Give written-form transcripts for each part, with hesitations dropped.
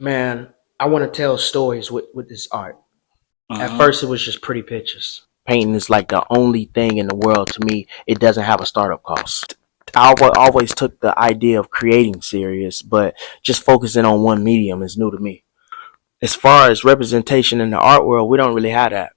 Man, I want to tell stories with this art. At Hmm. first, it was just pretty pictures. Painting is like the only thing in the world to me. It doesn't have a startup cost. Always took the idea of creating serious, but just focusing on one medium is new to me. As far as representation in the art world, we don't really have that.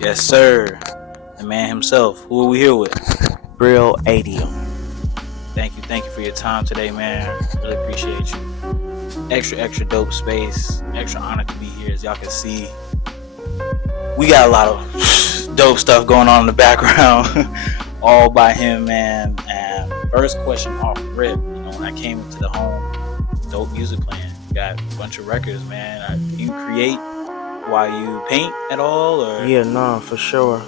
Yes, sir. The man himself. Who are we here with? Brill Adium. Thank you for your time today, man. Really appreciate you. Extra dope space. Extra honor to be here. As y'all can see, we got a lot of dope stuff going on in the background, all by him, man. And first question off rip, when I came into the home, dope music playing. You got a bunch of records, man. Do you create while you paint at all, or? Yeah, nah, for sure.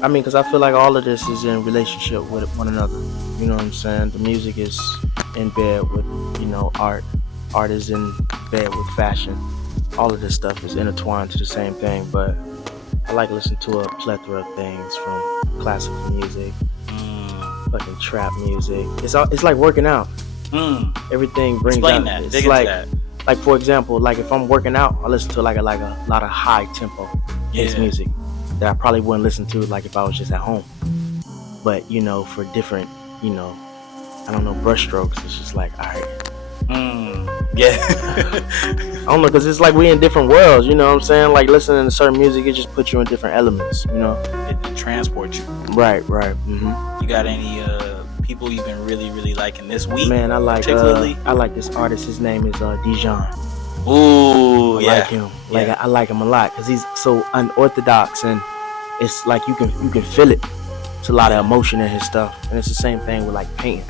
I mean, because I feel like all of this is in relationship with one another. You know what I'm saying? The music is in bed with, art. Art is in bed with fashion. All of this stuff is intertwined to the same thing. But I like listening to a plethora of things, from classical music, fucking trap music. It's like working out. Everything brings Explain out. that. It's Dig into like that. like for example, like if I'm working out, I listen to like a lot of high tempo bass Yeah. music that I probably wouldn't listen to like if I was just at home. But for different, I don't know, brush strokes, it's just like, all right. Yeah. I don't know, because it's like we in different worlds. You know what I'm saying? Like listening to certain music, it just puts you in different elements. It transports you. Right. You got any people you've been really liking this week? Man, particularly? I like this artist. His name is Dijon. Ooh, I yeah. like him. Like Yeah. I like him a lot because he's so unorthodox, and it's like you can feel it. It's a lot of emotion in his stuff, and it's the same thing with like painting.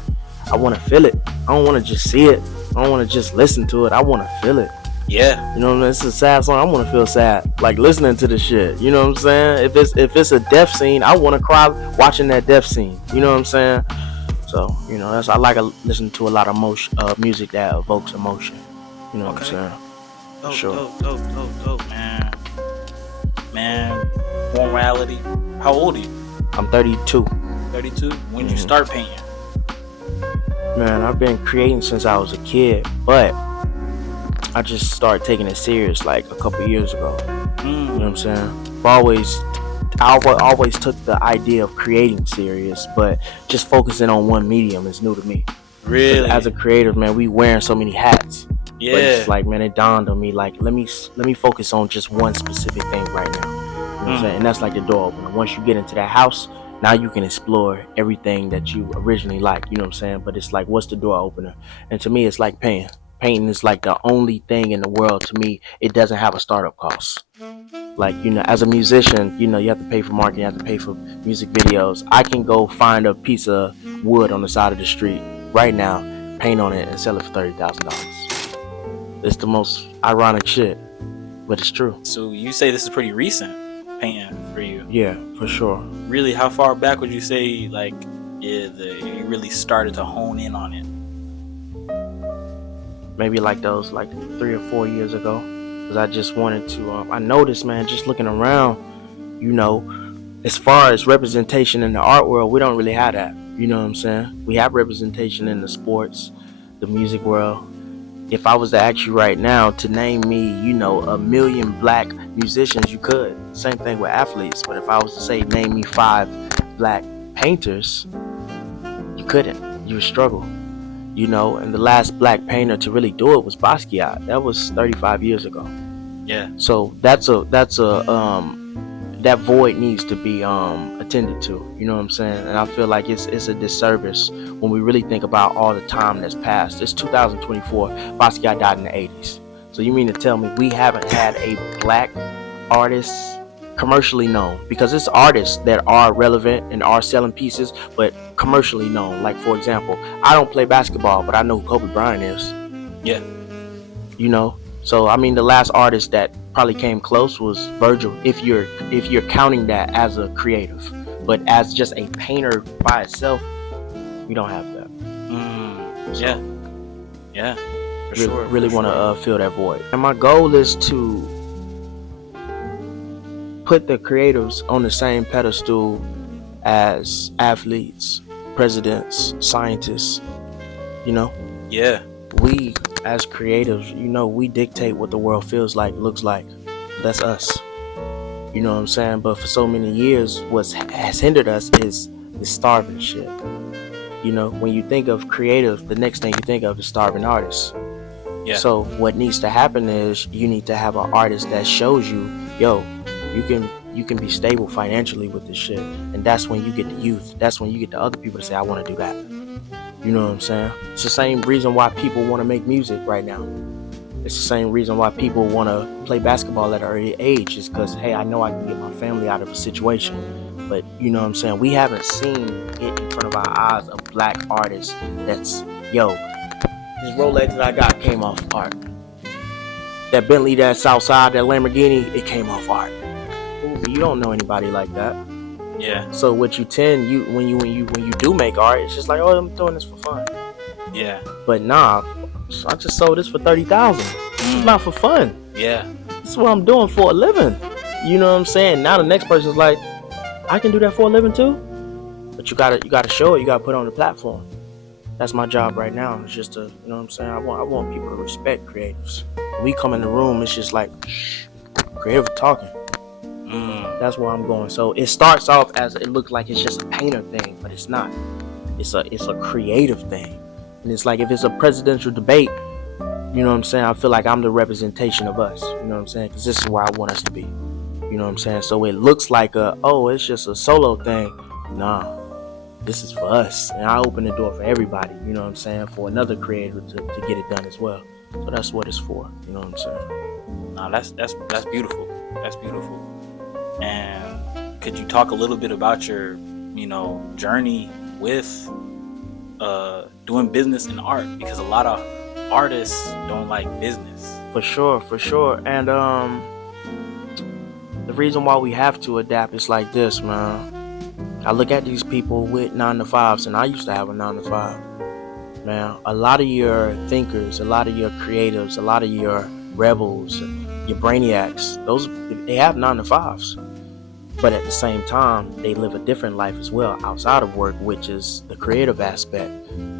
I want to feel it. I don't want to just see it. I don't want to just listen to it. I want to feel it. Yeah. You know what I mean? It's a sad song. I want to feel sad, like listening to the shit. You know what I'm saying? If it's a death scene, I want to cry watching that death scene. You know what I'm saying? So that's I like listening to a lot of music that evokes emotion. You know what I'm Okay. saying? Dope, Sure. dope, man. Man, morality. How old are you? I'm 32. 32? When did you Mhm. start painting? Man, I've been creating since I was a kid, but I just started taking it serious like a couple years ago. You know what I'm saying? I always took the idea of creating serious, but just focusing on one medium is new to me. 'Cause Really? as a creative, man, we wearing so many hats. Yeah. But it's like, man, it dawned on me, like, let me focus on just one specific thing right now. You know what I'm saying? And that's like the door opener. Once you get into that house, now you can explore everything that you originally like. You know what I'm saying? But it's like, what's the door opener? And to me, it's like painting. Painting is like the only thing in the world to me. It doesn't have a startup cost. Like, as a musician, you have to pay for marketing, you have to pay for music videos. I can go find a piece of wood on the side of the street right now, paint on it, and sell it for $30,000. It's the most ironic shit, but it's true. So you say this is pretty recent painting for you? Yeah, for sure. Really, how far back would you say, like, you really started to hone in on it? Maybe like those, like 3 or 4 years ago, because I just wanted to. I noticed, man, just looking around, as far as representation in the art world, we don't really have that. You know what I'm saying? We have representation in the sports, the music world. If I was to ask you right now to name me, a million black musicians, you could. Same thing with athletes. But if I was to say name me 5 black painters, you couldn't. You would struggle. And the last black painter to really do it was Basquiat. That was 35 years ago. Yeah. So that void needs to be attended to. You know what I'm saying? And I feel like it's a disservice when we really think about all the time that's passed. It's 2024. Basquiat died in the 80s. So you mean to tell me we haven't had a black artist commercially known? Because it's artists that are relevant and are selling pieces, but commercially known. Like, for example, I don't play basketball, but I know who Kobe Bryant is. Yeah. So I mean, the last artist that probably came close was Virgil, if you're counting that as a creative. But as just a painter by itself, we don't have that. Yeah, for really, sure. Really want to fill that void. And my goal is to put the creatives on the same pedestal as athletes, presidents, scientists. You know? Yeah. We, as creatives, you know, we dictate what the world feels like, looks like. That's us. You know what I'm saying? But for so many years, what has hindered us is starving shit. You know, when you think of creative, the next thing you think of is starving artists. Yeah. So what needs to happen is you need to have an artist that shows you, yo, you can be stable financially with this shit. And that's when you get the youth. That's when you get the other people to say, I want to do that. You know what I'm saying? It's the same reason why people want to make music right now. It's the same reason why people want to play basketball at an early age, is because, hey, I know I can get my family out of a situation. But you know what I'm saying? We haven't seen it in front of our eyes, a black artist that's, yo, this Rolex that I got came off art. That Bentley that's outside, that Lamborghini, it came off art. Ooh, you don't know anybody like that. Yeah. So what you tend, when you do make art, it's just like, oh, I'm doing this for fun. Yeah. But nah, I just sold this for $30,000. It's not for fun. Yeah. This is what I'm doing for a living. You know what I'm saying? Now the next person's like, I can do that for a living too. But you gotta show it. You gotta put it on the platform. That's my job right now. It's just to, you know what I'm saying? I want people to respect creatives. When we come in the room, it's just like, shh, creative talking. That's where I'm going. So it starts off as, it looks like it's just a painter thing, but it's not. It's a creative thing. And it's like, if it's a presidential debate, you know what I'm saying? I feel like I'm the representation of us. You know what I'm saying? Because this is where I want us to be. You know what I'm saying? So it looks like it's just a solo thing. Nah, this is for us. And I open the door for everybody, you know what I'm saying? For another creator to get it done as well. So that's what it's for. You know what I'm saying? Nah, that's beautiful. That's beautiful. And could you talk a little bit about your, journey with doing business in art? Because a lot of artists don't like business. For sure. And the reason why we have to adapt is like this, man. I look at these people with 9-to-5s, and I used to have a 9-to-5. Man, a lot of your thinkers, a lot of your creatives, a lot of your rebels, your brainiacs, they have 9-to-5s. But at the same time, they live a different life as well outside of work, which is the creative aspect.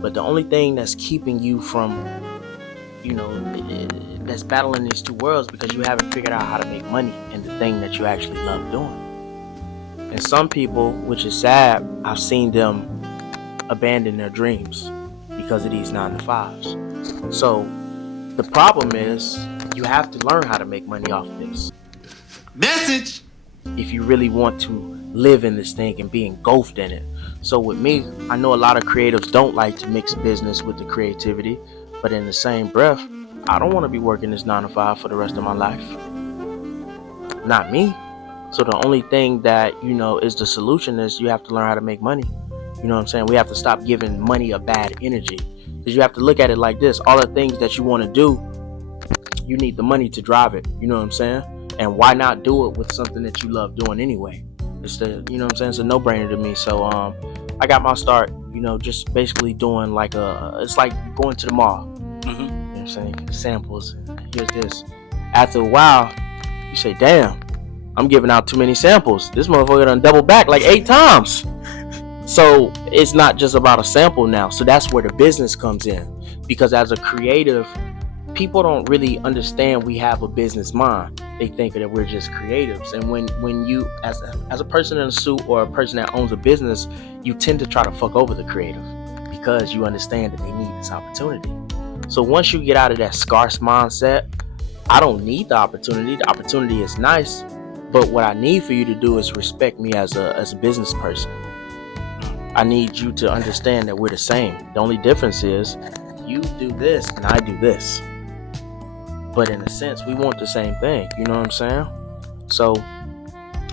But the only thing that's keeping you from, that's battling these two worlds, because you haven't figured out how to make money in the thing that you actually love doing. And some people, which is sad, I've seen them abandon their dreams because of these 9-to-5s. So the problem is, you have to learn how to make money off this. Message! If you really want to live in this thing and be engulfed in it. So with me, I know a lot of creatives don't like to mix business with the creativity, but in the same breath, I don't want to be working this 9-to-5 for the rest of my life. Not me. So the only thing that, is the solution is you have to learn how to make money. You know what I'm saying? We have to stop giving money a bad energy. Because you have to look at it like this. All the things that you want to do, you need the money to drive it. You know what I'm saying? And why not do it with something that you love doing anyway? It's you know what I'm saying? It's a no-brainer to me. So I got my start, just basically doing it's like going to the mall. Mm-hmm. You know what I'm saying? Samples. Here's this. After a while, you say, damn, I'm giving out too many samples. This motherfucker done double back like 8 times. So it's not just about a sample now. So that's where the business comes in. Because as a creative, people don't really understand we have a business mind. They think that we're just creatives. And when you, as a person in a suit or a person that owns a business, you tend to try to fuck over the creative because you understand that they need this opportunity. So once you get out of that scarce mindset, I don't need the opportunity. The opportunity is nice, but what I need for you to do is respect me as a business person. I need you to understand that we're the same. The only difference is you do this and I do this. But in a sense, we want the same thing. You know what I'm saying? So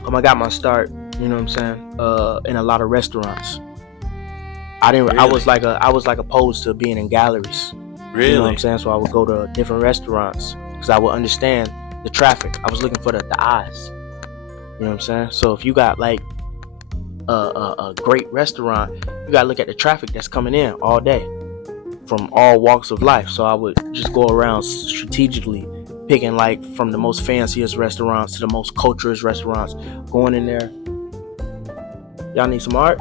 I got my start, you know what I'm saying, in a lot of restaurants. Really? I was like opposed to being in galleries. Really? You know what I'm saying? So I would go to different restaurants because I would understand the traffic. I was looking for the eyes. You know what I'm saying? So if you got like a great restaurant, you gotta look at the traffic that's coming in all day from all walks of life. So I would just go around strategically picking like from the most fanciest restaurants to the most culturist restaurants, going in there. Y'all need some art?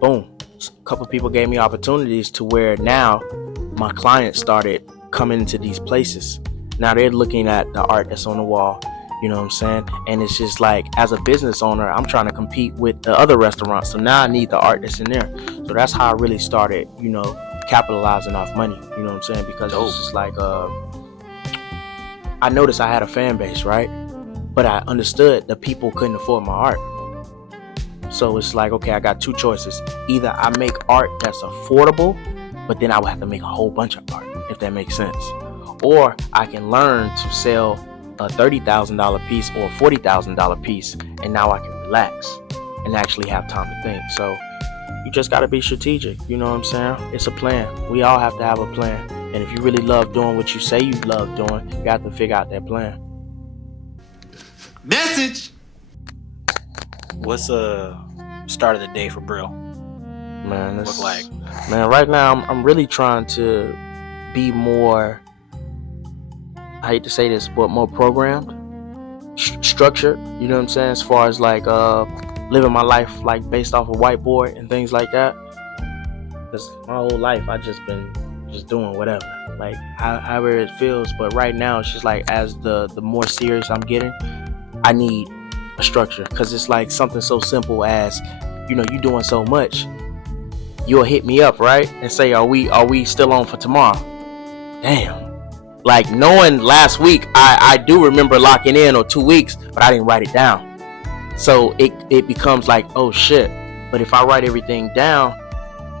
Boom. A couple people gave me opportunities to where now my clients started coming into these places. Now they're looking at the art that's on the wall. You know what I'm saying? And it's just like, as a business owner, I'm trying to compete with the other restaurants. So now I need the art that's in there. So that's how I really started, you know, capitalizing off money. You know what I'm saying? Because it's just like, I noticed I had a fan base, right? But I understood the people couldn't afford my art. So it's like, okay, I got two choices. Either I make art that's affordable, but then I would have to make a whole bunch of art, if that makes sense. Or I can learn to sell a $30,000 piece or a $40,000 piece, and now I can relax and actually have time to think. So you just got to be strategic. You know what I'm saying? It's a plan. We all have to have a plan. And if you really love doing what you say you love doing, you have to figure out that plan. Message. What's the start of the day for Brill? Man, Look like? Man, right now I'm really trying to be more, I hate to say this, but more programmed, structured. You know what I'm saying? As far as like living my life like based off a whiteboard and things like that. Because my whole life I just been just doing whatever, like however it feels. But right now it's just like, as the more serious I'm getting, I need a structure. Because it's like something so simple as, you know, you doing so much, you'll hit me up, right, and say, are we still on for tomorrow? Damn. Like, knowing last week, I do remember locking in, or 2 weeks, but I didn't write it down. So it becomes like, oh shit. But if I write everything down,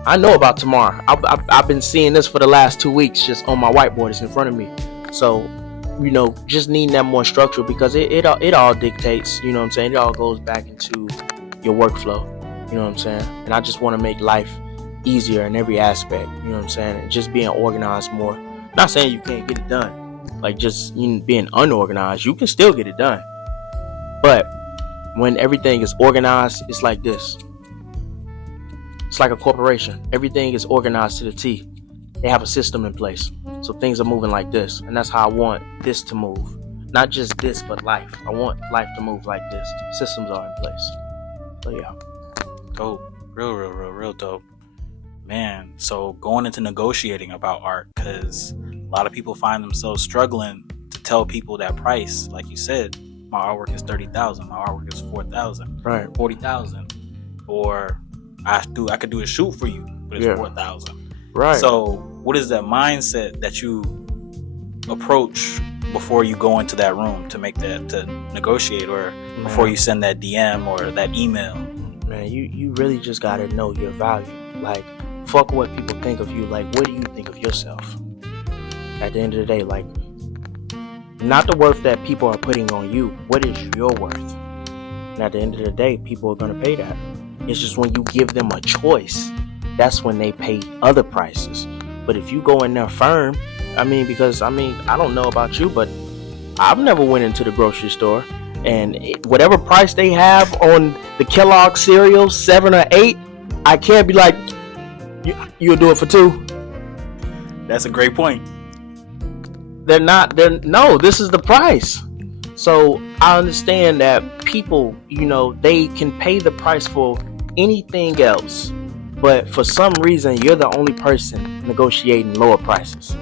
I know about tomorrow. I've been seeing this for the last 2 weeks just on my whiteboard. It's in front of me. So, you know, just needing that more structure, because it all dictates, you know what I'm saying? It all goes back into your workflow. You know what I'm saying? And I just want to make life easier in every aspect. You know what I'm saying? And just being organized more. Not saying you can't get it done. Like, just being unorganized, you can still get it done. But when everything is organized, it's like this. It's like a corporation. Everything is organized to the T. They have a system in place. So things are moving like this. And that's how I want this to move. Not just this, but life. I want life to move like this. Systems are in place. So yeah. Dope. Real dope. Man, so going into negotiating about art, because a lot of people find themselves struggling to tell people that price. Like you said, my artwork is $30,000, my artwork is $4,000, right, $40,000, or I could do a shoot for you, but it's $4,000. Right. So what is that mindset that you approach before you go into that room to make that, to negotiate, or before you send that DM or that email? Man, you really just gotta know your value. Like, fuck what people think of you. Like, what do you think of yourself? At the end of the day, like, not the worth that people are putting on you. What is your worth? And at the end of the day, people are gonna pay that. It's just when you give them a choice, that's when they pay other prices. But if you go in there firm, because I don't know about you, but I've never went into the grocery store and whatever price they have on the Kellogg cereal, 7 or 8, I can't be like, you'll do it for 2. That's a great point. No, this is the price. So I understand that people, they can pay the price for anything else, but for some reason you're the only person negotiating lower prices.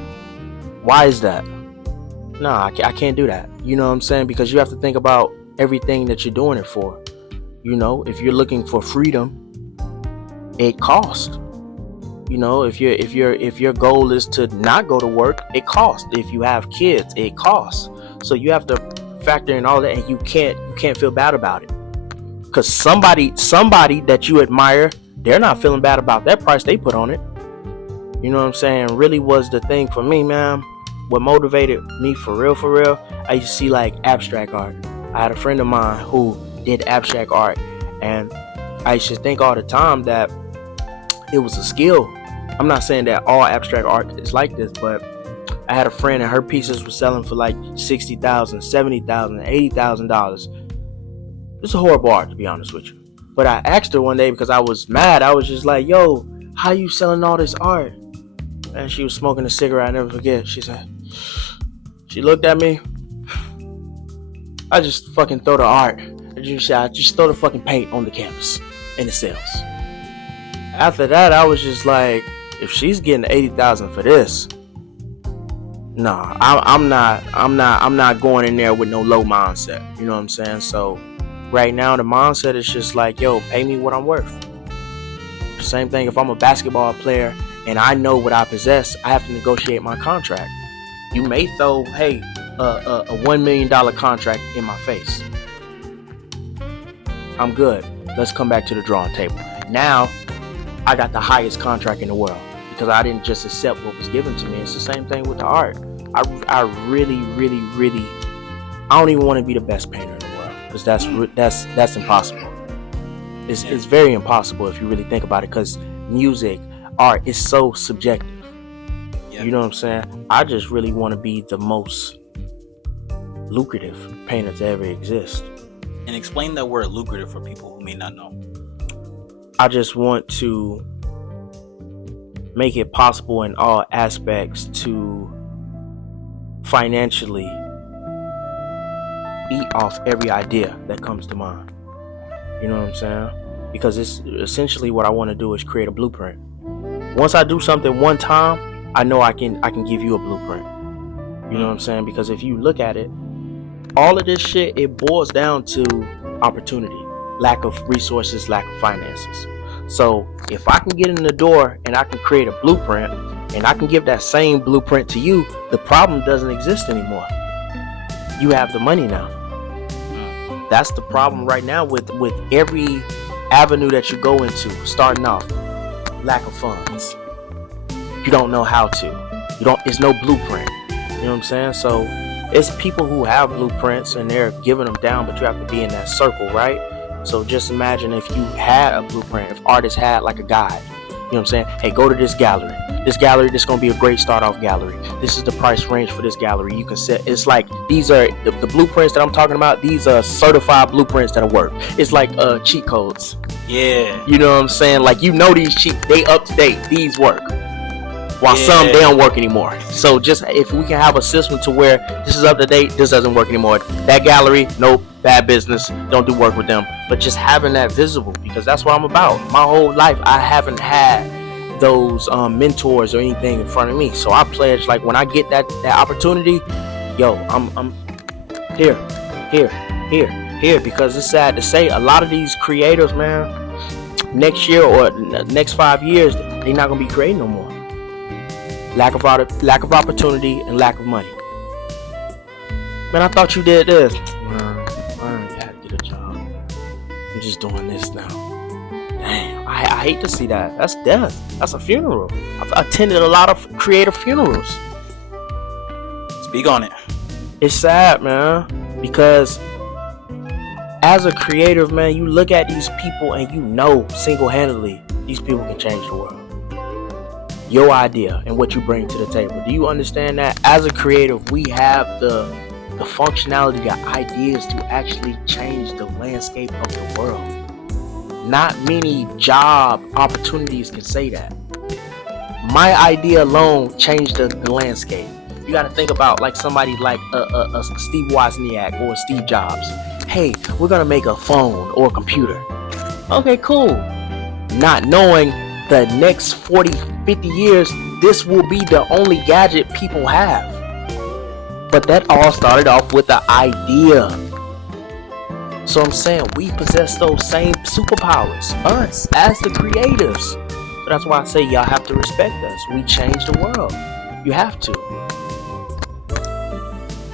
Why is that? No, I can't do that. You know what I'm saying? Because you have to think about everything that you're doing it for. If you're looking for freedom, it costs. If your goal is to not go to work, it costs. If you have kids, it costs. So you have to factor in all that, and you can't feel bad about it. Because somebody that you admire, they're not feeling bad about that price they put on it. You know what I'm saying? Really was the thing for me, man. What motivated me for real, I used to see like abstract art. I had a friend of mine who did abstract art, and I used to think all the time that it was a skill. I'm not saying that all abstract art is like this, but I had a friend and her pieces were selling for like $60,000, $70,000, $80,000. It's a horrible art, to be honest with you. But I asked her one day because I was mad. I was just like, yo, how you selling all this art? And she was smoking a cigarette. I never forget. She said, she looked at me. I just fucking throw the art. I just throw the fucking paint on the canvas and it sells. After that, I was just like, if she's getting 80,000 for this, nah, I'm not going in there with no low mindset. You know what I'm saying? So right now the mindset is just like, yo, pay me what I'm worth. Same thing if I'm a basketball player and I know what I possess, I have to negotiate my contract. You may throw, hey, a $1 million contract in my face. I'm good. Let's come back to the drawing table. Now I got the highest contract in the world because I didn't just accept what was given to me. It's the same thing with the art. I really, I don't even want to be the best painter in the world because that's impossible. It's very impossible if you really think about it, because music, art is so subjective. You know what I'm saying? I just really want to be the most lucrative painter to ever exist. And explain that word lucrative for people who may not know. I just want to make it possible in all aspects to financially eat off every idea that comes to mind. You know what I'm saying? Because it's essentially what I want to do is create a blueprint. Once I do something one time, I know I can give you a blueprint. You know what I'm saying? Because if you look at it, all of this shit, it boils down to opportunity, lack of resources, lack of finances. So if I can get in the door and I can create a blueprint and I can give that same blueprint to you, the problem doesn't exist anymore. You have the money now. That's the problem right now with every avenue that you go into, starting off, lack of funds. You don't know how to. It's no blueprint. You know what I'm saying? So it's people who have blueprints and they're giving them down, but you have to be in that circle, right? So just imagine if you had a blueprint, if artists had like a guide. You know what I'm saying? Hey, go to this gallery. This is going to be a great start off gallery. This is the price range for this gallery. You can set, it's like, these are the blueprints that I'm talking about. These are certified blueprints that'll work. It's like cheat codes. Yeah. You know what I'm saying? Like, these they up to date. These work. While some, they don't work anymore. So just if we can have a system to where this is up to date, this doesn't work anymore. That gallery, nope, bad business, don't do work with them. But just having that visible, because that's what I'm about. My whole life, I haven't had those mentors or anything in front of me. So I pledge, like, when I get that opportunity, yo, I'm here. Because it's sad to say, a lot of these creators, man, next year or next 5 years, they're not gonna be creating no more. Lack of opportunity and lack of money. Man, I thought you did this. I had to get a job. I'm just doing this now. Damn, I hate to see that. That's death. That's a funeral. I've attended a lot of creative funerals. Speak on it. It's sad, man, because as a creative, man, you look at these people and you know single-handedly these people can change the world. Your idea and what you bring to the table. Do you understand that? As a creative, we have the functionality, the ideas to actually change the landscape of the world. Not many job opportunities can say that. My idea alone changed the landscape. You got to think about like somebody like a Steve Wozniak or Steve Jobs. Hey, we're gonna make a phone or a computer. Okay, cool. Not knowing the next 40, 50 years, this will be the only gadget people have. But that all started off with the idea. So I'm saying we possess those same superpowers, us as the creatives. So that's why I say y'all have to respect us. We change the world. You have to.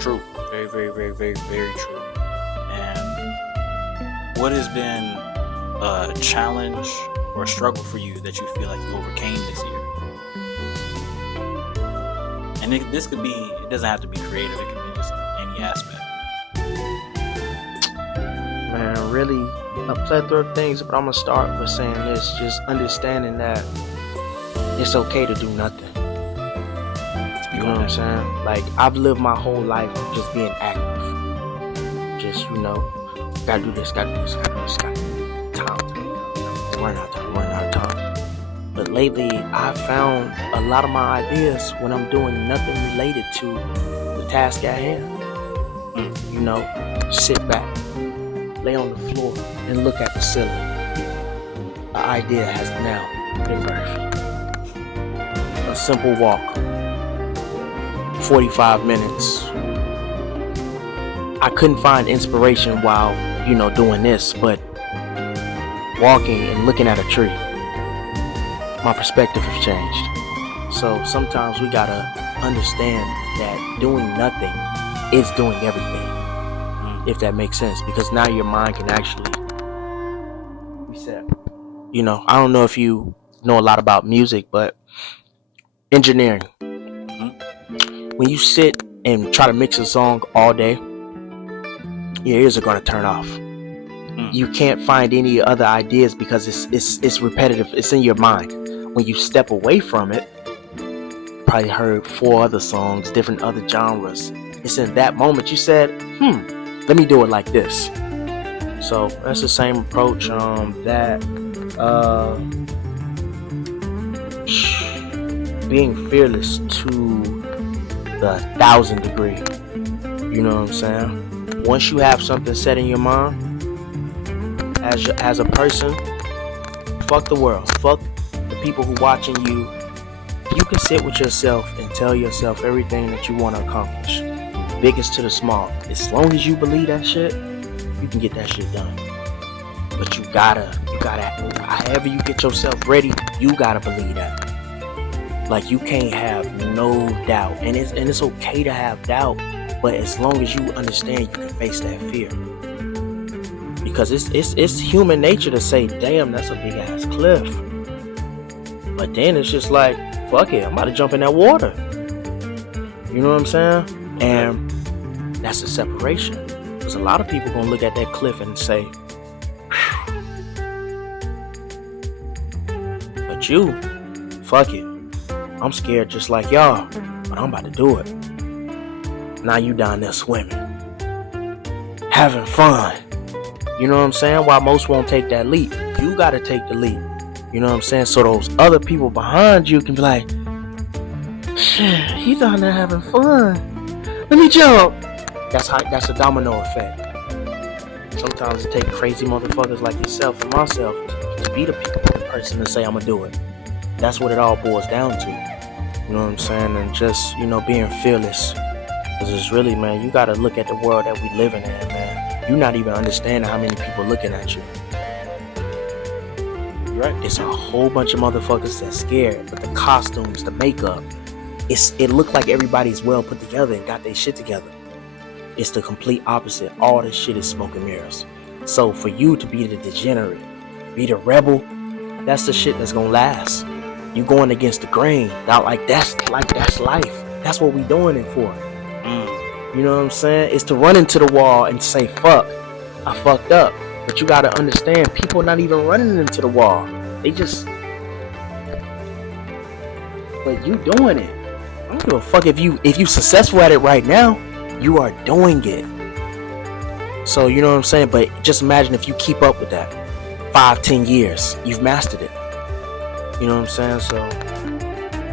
True. Very, very, very, very, very true. And what has been a challenge or a struggle for you that you feel like you overcame this year? And this could be, it doesn't have to be creative, it can be just any aspect. Man, really a plethora of things, but I'm gonna start with saying this, just understanding that it's okay to do nothing. You know what I'm saying? Like, I've lived my whole life just being active. Just, gotta do this, gotta do this, gotta do this, gotta do this. Time. Running out of time. But lately, I've found a lot of my ideas when I'm doing nothing related to the task at hand. Sit back, lay on the floor, and look at the ceiling. An idea has now been birthed. A simple walk, 45 minutes. I couldn't find inspiration while, doing this, but walking and looking at a tree, my perspective has changed. So sometimes we gotta understand that doing nothing is doing everything, if that makes sense, because now your mind can actually reset. I don't know if you know a lot about music, but engineering, when you sit and try to mix a song all day, your ears are going to turn off. You can't find any other ideas because it's repetitive. It's in your mind. When you step away from it, probably heard 4 other songs, different other genres. It's in that moment you said, let me do it like this. So that's the same approach. Being fearless to the 1,000 degree. You know what I'm saying? Once you have something set in your mind, as a person, fuck the world, fuck the people who watching you. You can sit with yourself and tell yourself everything that you want to accomplish, biggest to the small. As long as you believe that shit, you can get that shit done. But you gotta, however you get yourself ready, you gotta believe that. Like, you can't have no doubt, and it's okay to have doubt, but as long as you understand, you can face that fear. Because it's human nature to say, damn, that's a big ass cliff. But then it's just like, fuck it, I'm about to jump in that water. You know what I'm saying? And that's the separation. Because a lot of people gonna look at that cliff and say, but you, fuck it, I'm scared just like y'all, but I'm about to do it. Now you down there swimming, having fun. You know what I'm saying? While most won't take that leap, you gotta take the leap. You know what I'm saying? So those other people behind you can be like, shit, he's down there having fun. Let me jump. That's a domino effect. Sometimes it takes crazy motherfuckers like yourself and myself to be the person to say, I'm gonna do it. That's what it all boils down to. You know what I'm saying? And just, being fearless. Because it's really, man, you gotta look at the world that we living in, man. You're not even understanding how many people looking at you. Right? It's a whole bunch of motherfuckers that's scared, but the costumes, the makeup, it looked like everybody's well put together and got their shit together. It's the complete opposite. All this shit is smoke and mirrors. So for you to be the degenerate, be the rebel, that's the shit that's gonna last. You going against the grain. Not that's life. That's what we doing it for. You know what I'm saying? It's to run into the wall and say, fuck, I fucked up. But you gotta understand, people not even running into the wall. They just, but you doing it. I don't give a fuck if you successful at it right now. You are doing it. So you know what I'm saying? But just imagine if you keep up with that 5-10 years, you've mastered it. You know what I'm saying? So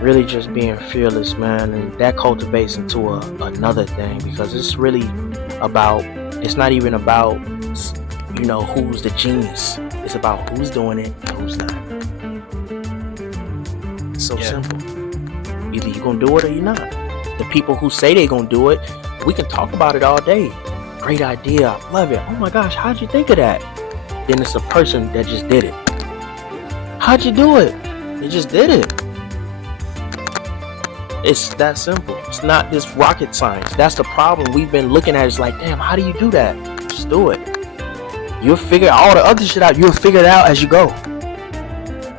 really just being fearless, man, and that cultivates into another thing, because it's really about, it's not even about who's the genius. It's about who's doing it and who's not. It's so simple. Either you're gonna do it or you're not. The people who say they're gonna do it, we can talk about it all day. Great idea, I love it. Oh my gosh, how'd you think of that? Then it's a person that just did it. How'd you do it? They just did it. It's that simple. It's not this rocket science. That's the problem we've been looking at. It's like, damn, how do you do that? Just do it. You'll figure all the other shit out. You'll figure it out as you go.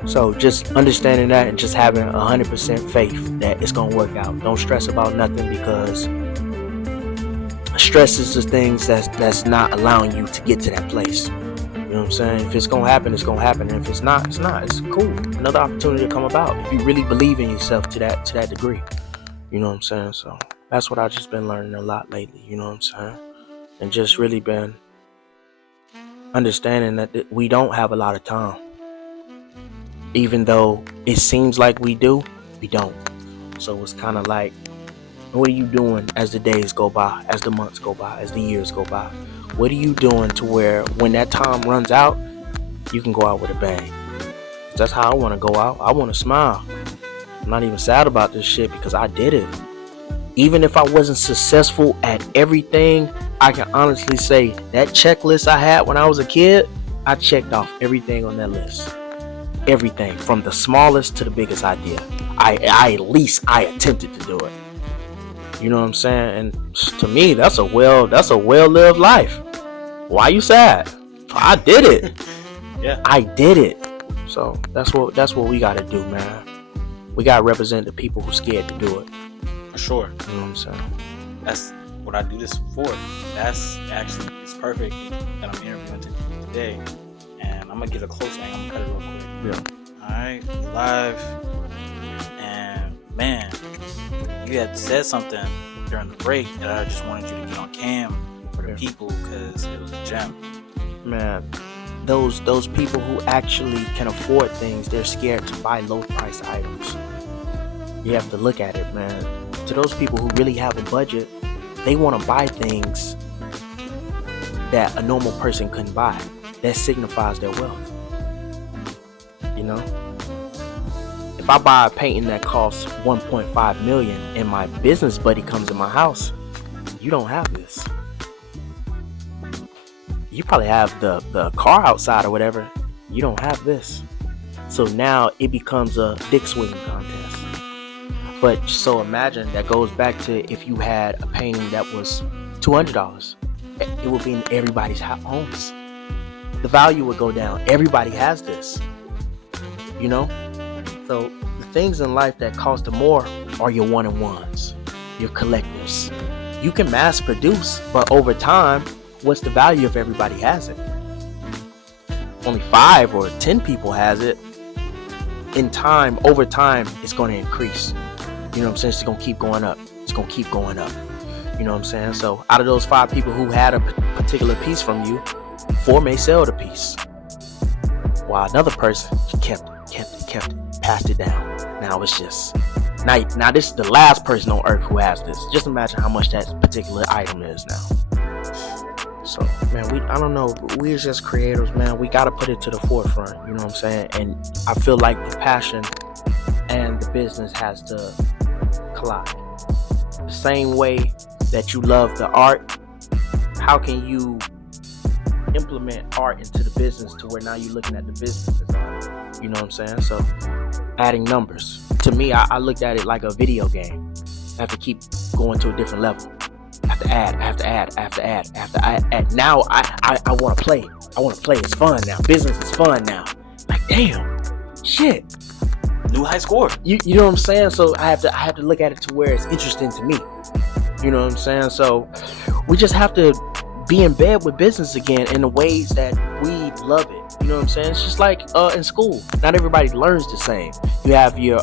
So just understanding that and just having 100% faith that it's gonna work out. Don't stress about nothing, because stress is the things that's not allowing you to get to that place. You know what I'm saying? If it's gonna happen, it's gonna happen. And if it's not, it's not. It's cool. Another opportunity to come about if you really believe in yourself to that degree. You know what I'm saying? So that's what I've just been learning a lot lately. You know what I'm saying? And just really been understanding that we don't have a lot of time. Even though it seems like we do, we don't. So it's kind of like, what are you doing as the days go by, as the months go by, as the years go by? What are you doing to where when that time runs out, you can go out with a bang? That's how I want to go out. I want to smile. I'm not even sad about this shit because I did it. Even if I wasn't successful at everything, I can honestly say that checklist I had when I was a kid, I checked off everything on that list. Everything from the smallest to the biggest idea. I at least I attempted to do it. You know what I'm saying? And to me, that's a well-lived life. Why you sad? I did it. Yeah. I did it. So that's what we gotta do, man. We gotta represent the people who scared to do it. For sure. You know what I'm saying? That's what I do this for. That's actually, it's perfect that I'm interviewing today. And I'm gonna get a close angle. I'm gonna cut it real quick. Yeah. Alright, we live. And man, you had said something during the break that I just wanted you to get on cam for the people because it was a gem. Man, those people who actually can afford things, they're scared to buy low price items. You have to look at it, man. To those people who really have a budget, they want to buy things that a normal person couldn't buy. That signifies their wealth. You know? If I buy a painting that costs 1.5 million and my business buddy comes in my house, you don't have this. You probably have the car outside or whatever. You don't have this. So now it becomes a dick swinging contest. But so imagine that goes back to if you had a painting that was $200. It would be in everybody's homes. The value would go down. Everybody has this. You know? So the things in life that cost more are your one-on-ones, your collectors. You can mass produce, but over time, what's the value if everybody has it? Only 5 or 10 people has it. In time, over time, it's going to increase. You know what I'm saying? It's going to keep going up. It's going to keep going up. You know what I'm saying? So out of those 5 people who had a particular piece from you, 4 may sell the piece, while another person kept it, passed it down. Now it's just now this is the last person on earth who has this. Just imagine how much that particular item is now. So man, I don't know, we as just creators, man, we gotta put it to the forefront. You know what I'm saying? And I feel like the passion and the business has to collide. The same way that you love the art, how can you implement art into the business to where now you're looking at the business as art? You know what I'm saying? So adding numbers. To me, I looked at it like a video game. I have to keep going to a different level. I have to add. Now I want to play. I want to play. It's fun now. Business is fun now. Like, damn, shit. New high score. You know what I'm saying? So I have to look at it to where it's interesting to me. You know what I'm saying? So we just have to be in bed with business again in the ways that we love it. You know what I'm saying? It's just like in school. Not everybody learns the same. You have your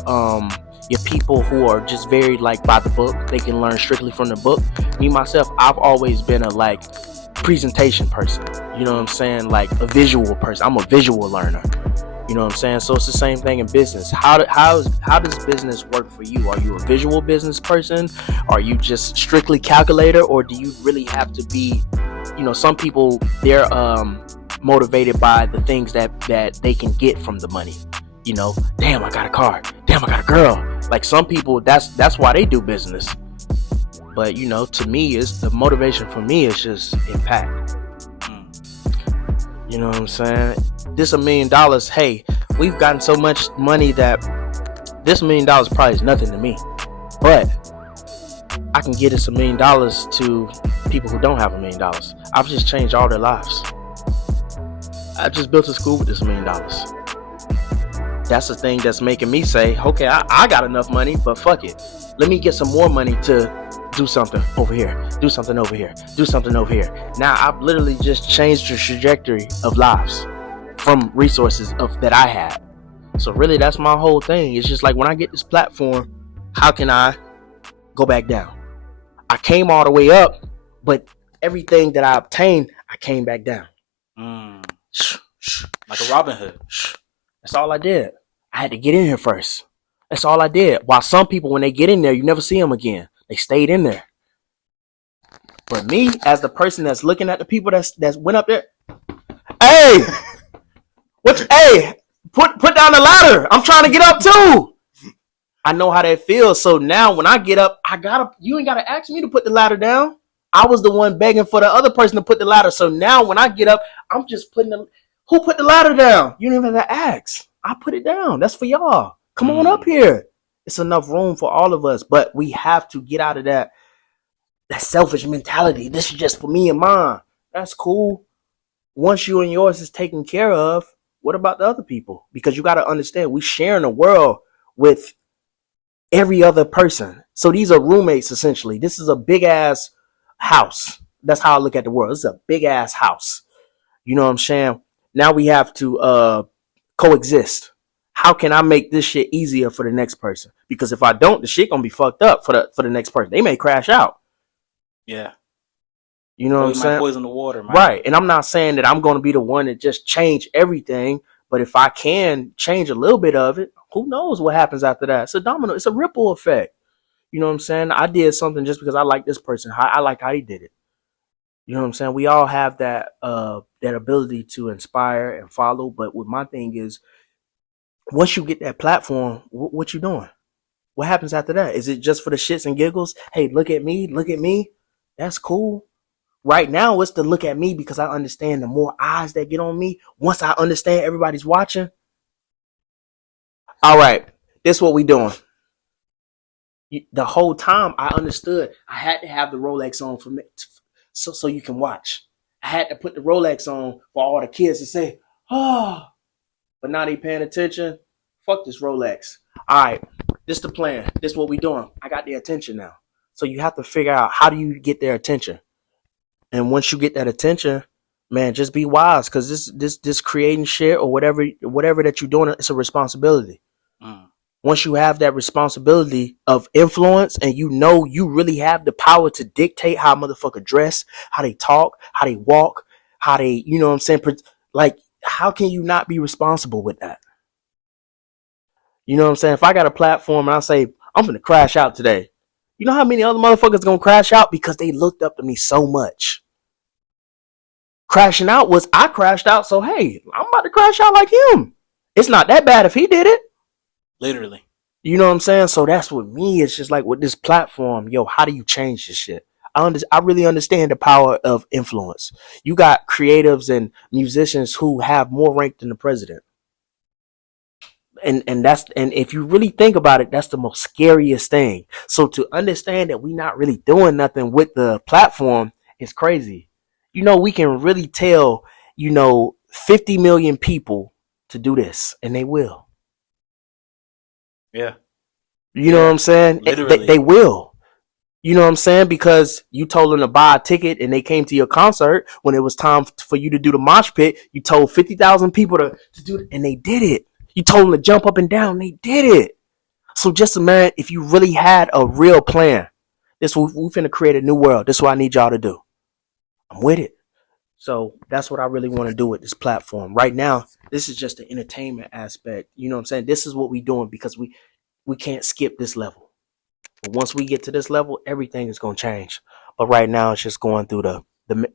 people who are just very like by the book. They can learn strictly from the book. Me myself, I've always been a like presentation person. You know what I'm saying? Like a visual person. I'm a visual learner. You know what I'm saying? So it's the same thing in business. How does business work for you? Are you a visual business person? Are you just strictly calculator, or do you really have to be, you know, some people, they're motivated by the things that they can get from the money. You know, damn, I got a car. Damn, I got a girl. Like some people, that's why they do business. But you know, to me, it's the motivation for me is just impact. You know what I'm saying? This $1 million, hey, we've gotten so much money that this $1 million probably is nothing to me. But I can get this $1 million to people who don't have $1 million. I've just changed all their lives. I just built a school with this $1 million. That's the thing that's making me say, okay, I got enough money, but fuck it. Let me get some more money to do something over here, do something over here, do something over here. Now I've literally just changed the trajectory of lives from resources that I had. So really, that's my whole thing. It's just like when I get this platform, how can I go back down. I came all the way up, but everything that I obtained, I came back down. Like a Robin Hood. That's all I did. I had to get in here first. That's all I did. While some people, when they get in there, you never see them again. They stayed in there. But me, as the person that's looking at the people that's went up there, hey, put down the ladder. I'm trying to get up too. I know how that feels. So now when I get up, you ain't gotta ask me to put the ladder down. I was the one begging for the other person to put the ladder. So now when I get up, I'm just who put the ladder down? You don't even have to ask. I put it down. That's for y'all. Come on up here. It's enough room for all of us, but we have to get out of that selfish mentality. This is just for me and mine. That's cool. Once you and yours is taken care of, what about the other people? Because you got to understand, we sharing a world with every other person. So these are roommates, essentially. This is a big ass house. That's how I look at the world. It's a big ass house. You know what I'm saying? Now we have to coexist. How can I make this shit easier for the next person? Because if I don't, the shit gonna be fucked up for the next person. They may crash out. Yeah. You know what I'm saying? Poison the water, man. Right. And I'm not saying that I'm going to be the one that just change everything, but if I can change a little bit of it, who knows what happens after that? It's a domino. It's a ripple effect. You know what I'm saying? I did something just because I like this person. I like how he did it. You know what I'm saying? We all have that ability to inspire and follow. But what my thing is, once you get that platform, what you doing? What happens after that? Is it just for the shits and giggles? Hey, look at me. Look at me. That's cool. Right now, it's to look at me because I understand the more eyes that get on me. Once I understand everybody's watching. All right, this is what we doing. The whole time I understood I had to have the Rolex on for me, so you can watch. I had to put the Rolex on for all the kids to say, oh, but now they paying attention. Fuck this Rolex. All right, this the plan. This is what we doing. I got their attention now. So you have to figure out, how do you get their attention? And once you get that attention, man, just be wise, because this creating shit or whatever that you're doing, it's a responsibility. Once you have that responsibility of influence, and you know you really have the power to dictate how a motherfucker dress, how they talk, how they walk, how they, you know what I'm saying? Like, how can you not be responsible with that? You know what I'm saying? If I got a platform and I say, I'm going to crash out today, you know how many other motherfuckers going to crash out? Because they looked up to me so much. Crashing out was, I crashed out, so hey, I'm about to crash out like him. It's not that bad if he did it. Literally. You know what I'm saying? So that's what me, it's just like with this platform, yo, how do you change this shit? I really understand the power of influence. You got creatives and musicians who have more rank than the president. And if you really think about it, that's the most scariest thing. So to understand that we're not really doing nothing with the platform is crazy. You know, we can really tell, 50 million people to do this, and they will. Yeah. You know what I'm saying? They will. You know what I'm saying? Because you told them to buy a ticket and they came to your concert when it was time for you to do the mosh pit. You told 50,000 people to do it, and they did it. You told them to jump up and down. They did it. So just imagine if you really had a real plan. We finna create a new world. This is what I need y'all to do. I'm with it. So that's what I really want to do with this platform. Right now, this is just the entertainment aspect. You know what I'm saying? This is what we're doing because we can't skip this level. But once we get to this level, everything is going to change. But right now, it's just going through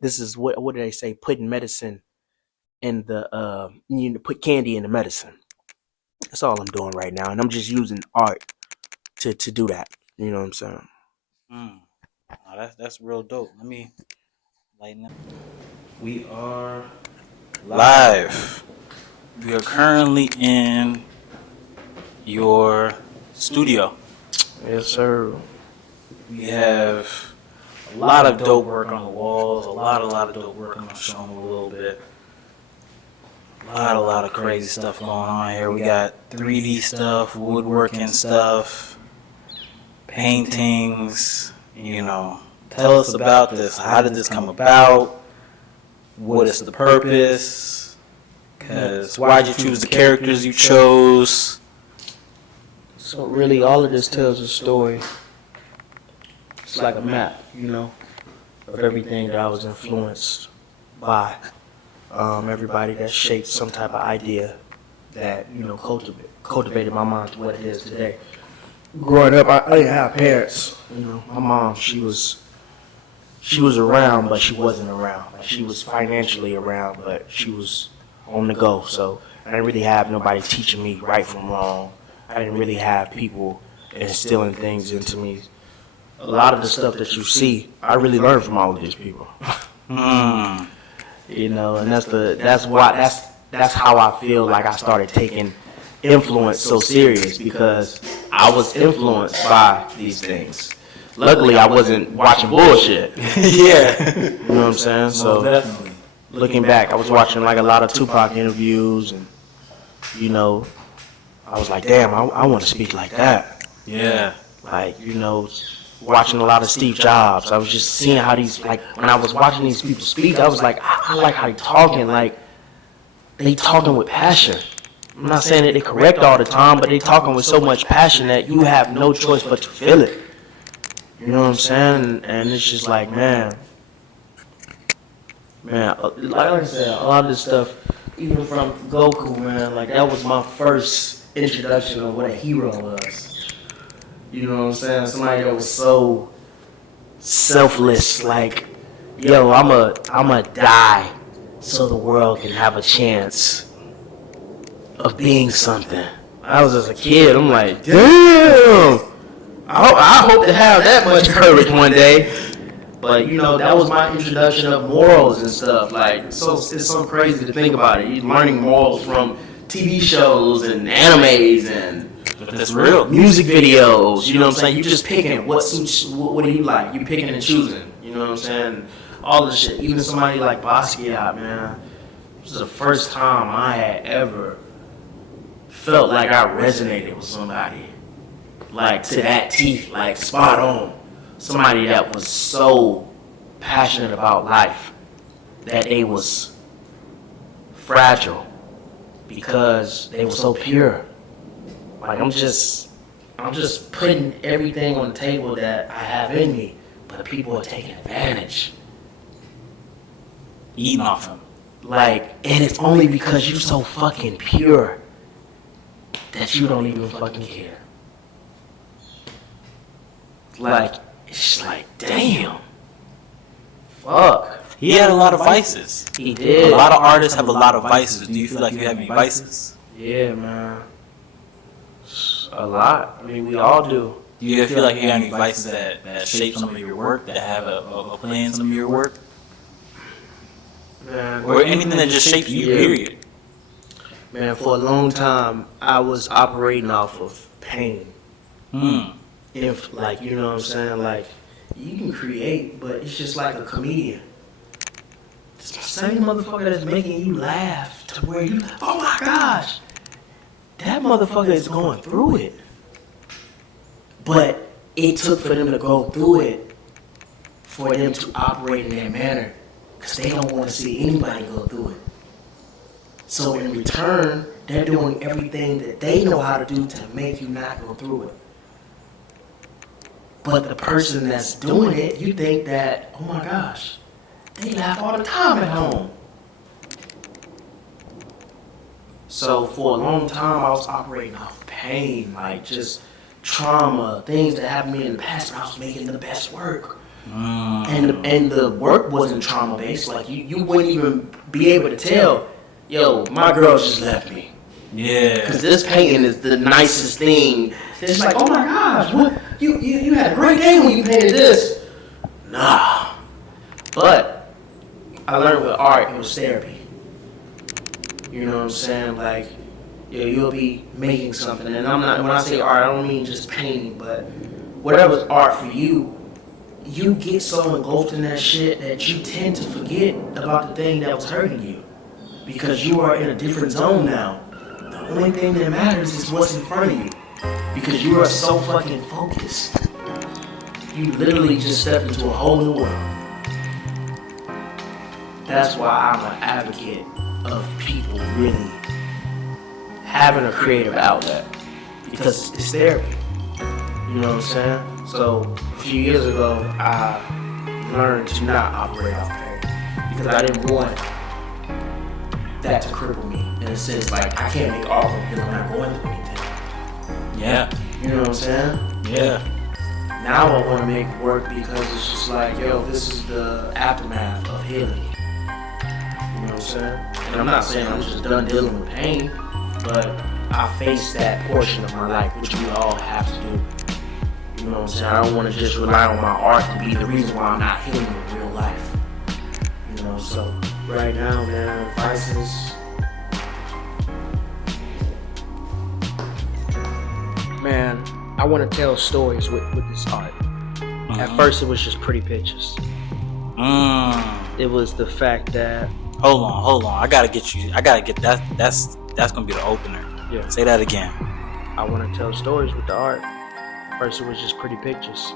this is what do they say? Putting medicine in put candy in the medicine. That's all I'm doing right now. And I'm just using art to do that. You know what I'm saying? Oh, that's real dope. Let me lighten up. We are live. We are currently in your studio. Yes, sir. We have a lot of dope work on the walls, a lot of dope work. I'm going to show them a little bit. A lot of crazy stuff going on here. We got 3D stuff, woodworking stuff, paintings. Tell us about this. How did this come about? What is the purpose? Why'd you choose the characters you chose? So really, all of this tells a story. It's like a map, of everything that I was influenced by. Everybody that shaped some type of idea that, cultivated my mind to what it is today. Growing up, I didn't have parents. My mom, she was around, but she wasn't around. Like, she was financially around, but she was on the go. So I didn't really have nobody teaching me right from wrong. I didn't really have people instilling things into me. A lot of the stuff that you see, I really learned from all of these people. And that's how I feel like I started taking influence so serious, because I was influenced by these things. Luckily, I wasn't watching bullshit. Yeah. You know what I'm saying? So definitely. looking back, I was watching like a lot of Tupac interviews, and I was like, damn, I want to speak like that. Yeah. Like, watching a lot of Steve Jobs. I was just seeing how these, like, when I was watching these people speak, I was like, I like how they talking, like, they talking with passion. I'm not saying that they correct all the time, but they talking with so much passion that you have no choice but to feel it. You know what I'm saying? And it's just like, man, like I said, a lot of this stuff, even from Goku, man, like, that was my first introduction of what a hero was. You know what I'm saying? Somebody that was so selfless, like, yo, I'ma die so the world can have a chance of being something. I was just a kid, I'm like, damn, I hope to have that much courage one day. But, that was my introduction of morals and stuff. Like, it's so crazy to think about it. You're learning morals from TV shows and animes and But that's real. music videos. You know what I'm saying? You just picking what suits, what do you like? You picking and choosing. You know what I'm saying? All this shit. Even somebody like Basquiat, man. This was the first time I had ever felt like I resonated with somebody. Like, to that teeth, like, spot on. Somebody that was so passionate about life that they was fragile because they were so pure. Like, I'm just putting everything on the table that I have in me, but people are taking advantage. Eating off him. Like, and it's only because you're so fucking pure that you don't even fucking care. Like, it's just like, damn. Fuck. He had a lot of vices. He did. A lot of artists have a lot of vices. Do you feel like you have any vices? Yeah, man. A lot. I mean, we all do. Do you feel like you got any vices that shape some of your work, that have a play in some of your work? Man, Or anything that just shapes you, period? Man, for a long time, I was operating off of pain. If, like, you know what I'm saying? Like, you can create, but it's just like a comedian. It's the same motherfucker that's making you laugh to where you, oh my gosh, that motherfucker is going through it. But it took for them to go through it for them to operate in that manner, because they don't want to see anybody go through it. So in return, they're doing everything that they know how to do to make you not go through it. But the person that's doing it, you think that, oh my gosh, they laugh all the time at home. So for a long time, I was operating off pain, like just trauma, things that happened to me in the past where I was making the best work. And the work wasn't trauma based. Like you wouldn't even be able to tell, yo, my girl just left me. Yeah. Because this painting is the nicest thing. It's like, oh my gosh, what? You had a great day when you painted this. Nah. But I learned with art, it was therapy. You know what I'm saying? Like, yeah, you'll be making something, and I'm not. When I say art, I don't mean just painting, but whatever's art for you, you get so engulfed in that shit that you tend to forget about the thing that was hurting you, because you are in a different zone now. The only thing that matters is what's in front of you, because you are so fucking focused. You literally just stepped into a whole new world. That's why I'm an advocate of people really having a creative outlet, because it's therapy. You know what I'm saying? So a few years ago, I learned to not operate off pain because I didn't want that to cripple me in a sense. Like I can't make art work because I'm not going through anything. Yeah. You know what I'm saying? Yeah. Now I want to make it work because it's just like, yo, this is the aftermath of healing. You know what I'm saying? And I'm not saying I'm just done dealing with pain, but I face that portion of my life, which we all have to do. You know what I'm saying? I don't want to just rely on my art to be the reason why I'm not healing in real life. You know, so right now, man, advice is, man, I want to tell stories with this art. At first, it was just pretty pictures. It was the fact that. Hold on. I gotta get that. That's gonna be the opener. Yeah. Say that again. I want to tell stories with the art. First, it was just pretty pictures,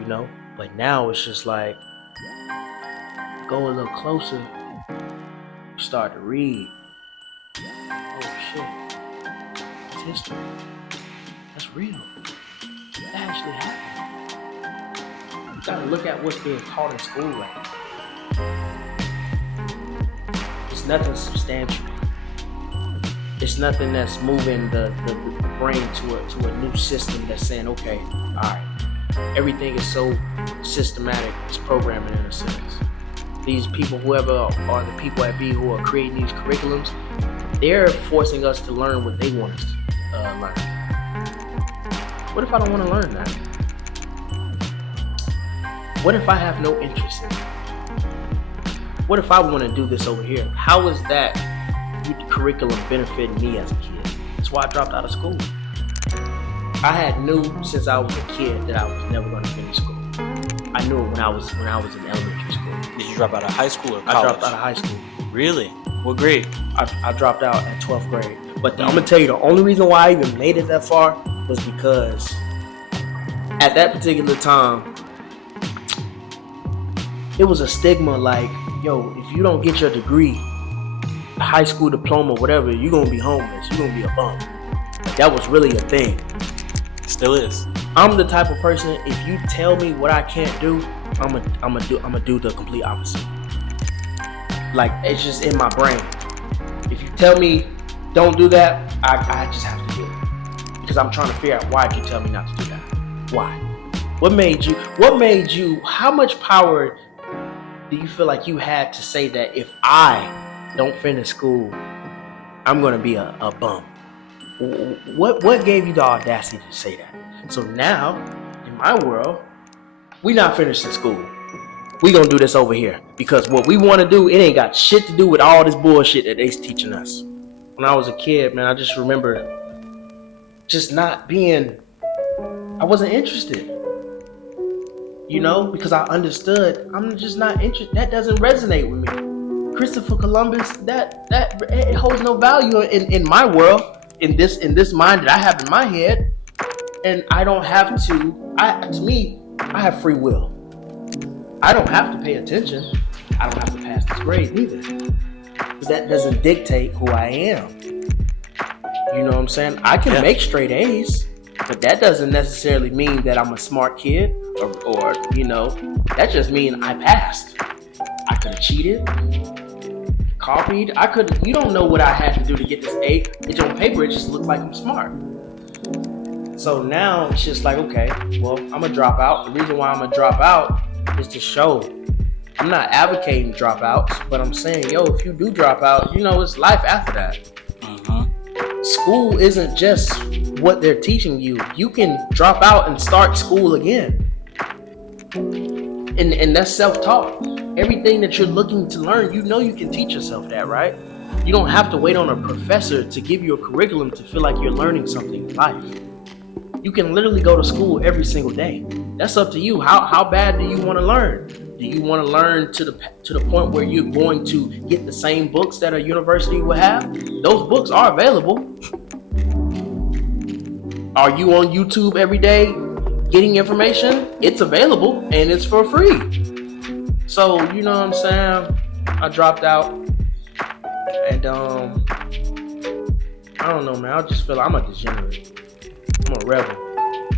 you know. But now it's just like go a little closer. Start to read. Oh shit! It's history. That's real. That actually happened. You gotta look at what's being taught in school right now. It's nothing substantial. It's nothing that's moving the brain to a new system that's saying, okay, all right, everything is so systematic. It's programming in a sense. These people, whoever are the people at B who are creating these curriculums, they're forcing us to learn what they want us to learn. What if I don't want to learn that? What if I have no interest in it? What if I want to do this over here? How is that curriculum benefiting me as a kid? That's why I dropped out of school. I had knew since I was a kid that I was never going to finish school. I knew it when I was in elementary school. Did you drop out of high school or college? I dropped out of high school. Really? What grade? I dropped out at 12th grade. But I'm going to tell you, the only reason why I even made it that far was because at that particular time, it was a stigma like, yo, if you don't get your degree, high school diploma, whatever, you're going to be homeless. You're going to be a bum. That was really a thing. Still is. I'm the type of person, if you tell me what I can't do, I'm gonna do the complete opposite. Like, it's just in my brain. If you tell me don't do that, I just have to do it. Because I'm trying to figure out, why'd you tell me not to do that? Why? What made you, how much power do you feel like you had to say that if I don't finish school, I'm gonna be a bum? What gave you the audacity to say that? So now, in my world, we not finishing school. We gonna do this over here. Because what we wanna do, it ain't got shit to do with all this bullshit that they's teaching us. When I was a kid, man, I just remember just not being, I wasn't interested. You know, because I understood, I'm just not interested. That doesn't resonate with me. Christopher Columbus, that it holds no value in my world, in this mind that I have in my head, and I don't have to. To me, I have free will. I don't have to pay attention. I don't have to pass this grade either, because that doesn't dictate who I am. You know what I'm saying? I can make straight A's, but that doesn't necessarily mean that I'm a smart kid, or you know, that just means I passed. I could have cheated, copied. You don't know what I had to do to get this A. It's on paper, it just looked like I'm smart. So now it's just like, okay, well, I'm gonna drop out. The reason why I'm gonna drop out is to show. I'm not advocating dropouts, but I'm saying, yo, if you do drop out, you know, it's life after that. School isn't just what they're teaching you. You can drop out and start school again. And that's self-taught. Everything that you're looking to learn, you know you can teach yourself that, right? You don't have to wait on a professor to give you a curriculum to feel like you're learning something in life. You can literally go to school every single day. That's up to you. How bad do you want to learn? Do you want to learn to the point where you're going to get the same books that a university will have? Those books are available. Are you on YouTube every day getting information? It's available and it's for free. So, you know what I'm saying? I dropped out and I don't know, man. I just feel like I'm a degenerate. I'm a rebel.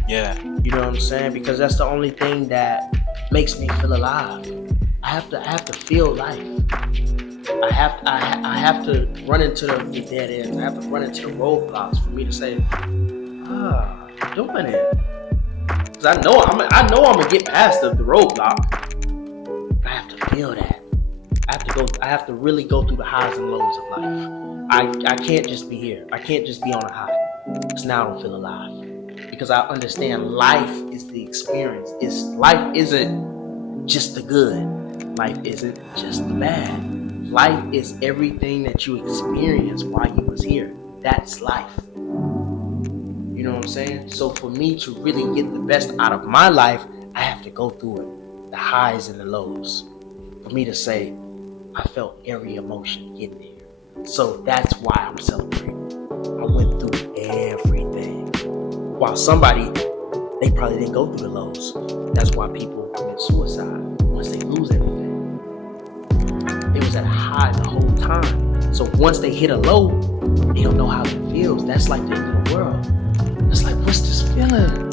Yeah. You know what I'm saying? Because that's the only thing that makes me feel alive. I have to feel life. I have to run into the dead ends. I have to run into the roadblocks for me to say, I'm doing it. Because I know I'm gonna get past the roadblock. But I have to feel that. I have to really go through the highs and lows of life. I can't just be here. I can't just be on a high. Because now I don't feel alive. Because I understand life is the experience. Life isn't just the good. Life isn't just the bad. Life is everything that you experience while you was here. That's life. You know what I'm saying? So for me to really get the best out of my life, I have to go through it. The highs and the lows. For me to say, I felt every emotion getting here. So that's why I'm celebrating. I went through everything. While somebody, they probably didn't go through the lows. That's why people commit suicide once they lose everything. They was at a high the whole time. So once they hit a low, they don't know how it feels. That's like the end of the world. It's like, what's this feeling?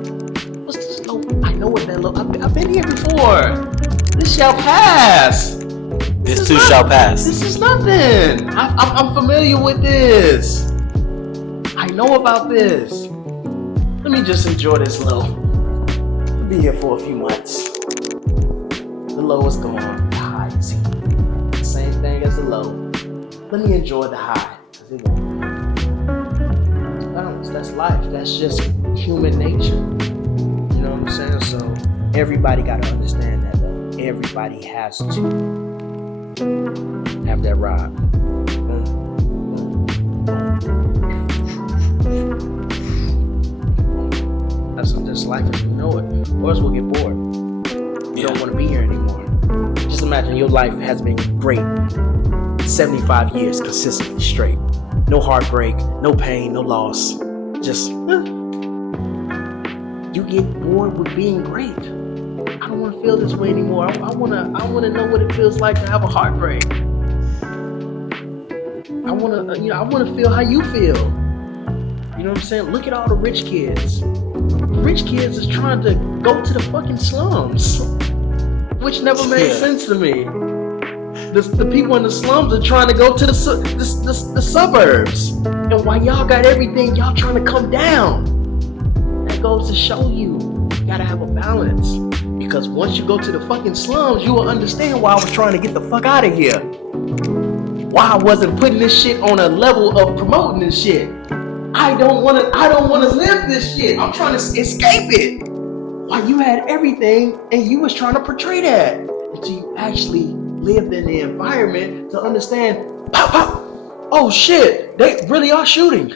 What's this low? I know what that low. I've been here before. This shall pass. This too shall pass. This is nothing. I'm familiar with this. I know about this. Let me just enjoy this low. I'll be here for a few months. The low is gone. The high is here. The same thing as the low. Let me enjoy the high. Because it won't. It's balance. That's life. That's just human nature. You know what I'm saying? So everybody got to understand that, though. Everybody has to have that ride. That's life as we know it. Or else we'll get bored. You don't want to be here anymore. Just imagine your life has been great. 75 years consistently straight. No heartbreak, no pain, no loss. Just, you get bored with being great. I don't want to feel this way anymore. I want to know what it feels like to have a heartbreak. I want to feel how you feel. You know what I'm saying? Look at all the rich kids. Rich kids is trying to go to the fucking slums, which never made sense to me. The people in the slums are trying to go to the suburbs, and while y'all got everything, y'all trying to come down. That goes to show you gotta have a balance, because once you go to the fucking slums, you will understand why I was trying to get the fuck out of here. Why I wasn't putting this shit on a level of promoting this shit. I don't want to live this shit. I'm trying to escape it. While you had everything and you was trying to portray that until you actually lived in the environment to understand, pop, pop, oh shit, they really are shooting.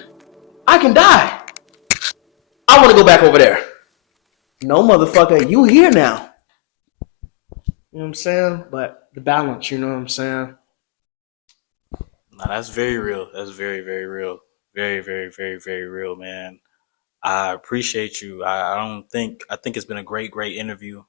I can die. I want to go back over there. No, motherfucker, you here now. You know what I'm saying? But the balance, you know what I'm saying? No, that's very real. That's very, very real. Very, very, very, very real, man. I appreciate you. I think it's been a great, great interview.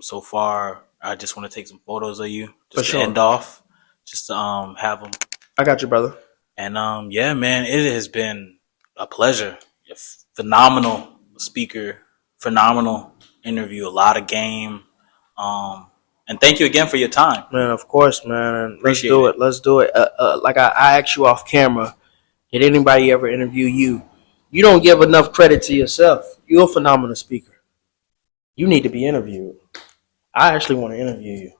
So far, I just want to take some photos of you just to end off, just to have them. I got you, brother. And yeah, man, it has been a pleasure. A phenomenal speaker, phenomenal interview, a lot of game. And thank you again for your time. Man, of course, man. Let's do it. Let's do it. Like I asked you off camera, did anybody ever interview you? You don't give enough credit to yourself. You're a phenomenal speaker. You need to be interviewed. I actually want to interview you.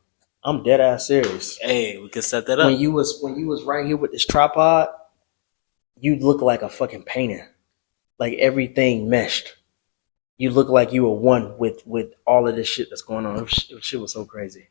I'm dead ass serious. Hey, we can set that up. When you was right here with this tripod, you look like a fucking painter. Like everything meshed. You look like you were one with all of this shit that's going on. Shit was so crazy.